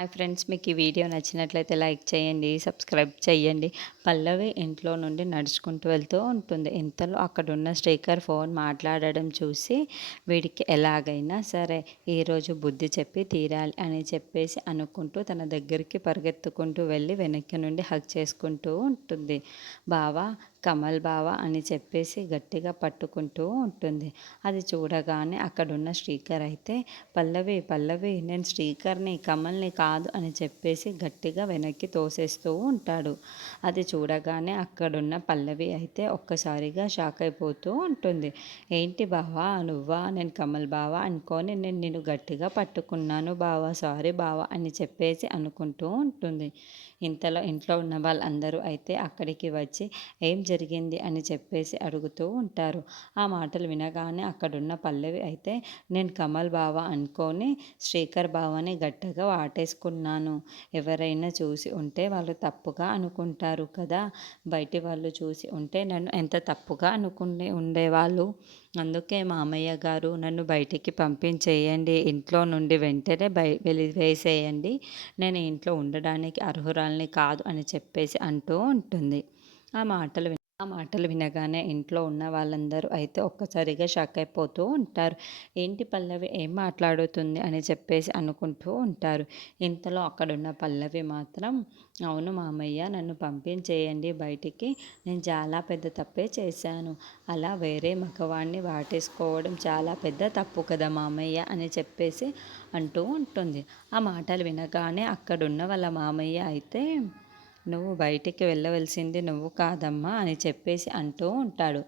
Hi friends, మీకు ఈ video నచ్చినట్లయితే లైక్ చేయండి, సబ్స్క్రైబ్ చేయండి. పల్లవి ఇంట్లో నుండి నడుచుకుంటూ వెళ్తూ ఉంటుంది. ఇంతలో అక్కడున్న శ్రీకర్ ఫోన్ మాట్లాడడం చూసి వీడికి ఎలాగైనా సరే ఈరోజు బుద్ధి చెప్పి తీరాలి అని చెప్పేసి అనుకుంటూ తన దగ్గరికి పరిగెత్తుకుంటూ వెళ్ళి వెనక్కి నుండి హగ్ చేసుకుంటూ ఉంటుంది. బావా, కమల్ బావా అని చెప్పేసి గట్టిగా పట్టుకుంటూ ఉంటుంది. అది చూడగానే అక్కడున్న శ్రీకర్ అయితే పల్లవి పల్లవి నేను శ్రీకర్ని, కమల్ని కాదు అని చెప్పేసి గట్టిగా వెనక్కి తోసేస్తూ ఉంటాడు. అది చూడగానే అక్కడున్న పల్లవి అయితే ఒక్కసారిగా షాక్ అయిపోతూ ఉంటుంది. ఏంటి బావా నువ్వా? నేను కమల్ బావా అనుకొని నేను నిన్ను గట్టిగా పట్టుకున్నాను బావా, సారీ బావా అని చెప్పేసి అనుకుంటూ ఉంటుంది. ఇంతలో ఇంట్లో ఉన్న వాళ్ళందరూ అయితే అక్కడికి వచ్చి ఏం జరిగింది అని చెప్పేసి అడుగుతూ ఉంటారు. ఆ మాటలు వినగానే అక్కడున్న పల్లవి అయితే నేను కమల్ బావ అనుకొని శ్రీకర్ బావని గట్టిగా వాటేసుకున్నాను. ఎవరైనా చూసి ఉంటే వాళ్ళు తప్పుగా అనుకుంటారు కదా, బయటి వాళ్ళు చూసి ఉంటే నన్ను ఎంత తప్పుగా అనుకునే ఉండేవాళ్ళు. అందుకే మామయ్య గారు నన్ను బయటికి పంపించేయండి, ఇంట్లో నుండి వెంటనే వెలివేసేయండి, నేను ఇంట్లో ఉండడానికి అర్హురాల్ని కాదు అని చెప్పేసి అంటూ ఉంటుంది. ఆ మాటలు వినగానే ఇంట్లో ఉన్న వాళ్ళందరూ అయితే ఒక్కసారిగా షాక్ అయిపోతూ ఉంటారు. ఏంటి పల్లవి ఏం మాట్లాడుతుంది అని చెప్పేసి అనుకుంటూ ఉంటారు. ఇంతలో అక్కడున్న పల్లవి మాత్రం అవును మామయ్య, నన్ను పంపించేయండి బయటికి, నేను చాలా పెద్ద తప్పే చేశాను. అలా వేరే మగవాడిని వాటేసుకోవడం చాలా పెద్ద తప్పు కదా మామయ్య అని చెప్పేసి అంటూ ఉంటుంది. ఆ మాటలు వినగానే అక్కడున్న వాళ్ళ మామయ్య అయితే నువ్వు బయటికి వెళ్ళవలసింది నువ్వు కాదమ్మా అని చెప్పేసి అంటూ ఉంటాడు.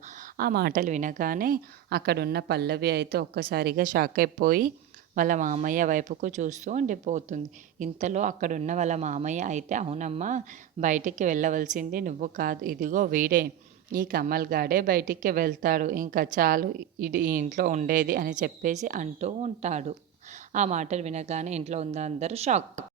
ఆ మాటలు వినగానే అక్కడున్న పల్లవి అయితే ఒక్కసారిగా షాక్ అయిపోయి వాళ్ళ మామయ్య వైపుకు చూస్తూ ఉండిపోతుంది. ఇంతలో అక్కడున్న వాళ్ళ మామయ్య అయితే అవునమ్మా, బయటికి వెళ్ళవలసింది నువ్వు కాదు, ఇదిగో వీడే, ఈ కమల్ గాడే బయటికి వెళ్తాడు, ఇంకా చాలు ఇది ఈ ఇంట్లో ఉండేది అని చెప్పేసి అంటూ ఉంటాడు. ఆ మాటలు వినగానే ఇంట్లో ఉన్న అందరూ షాక్.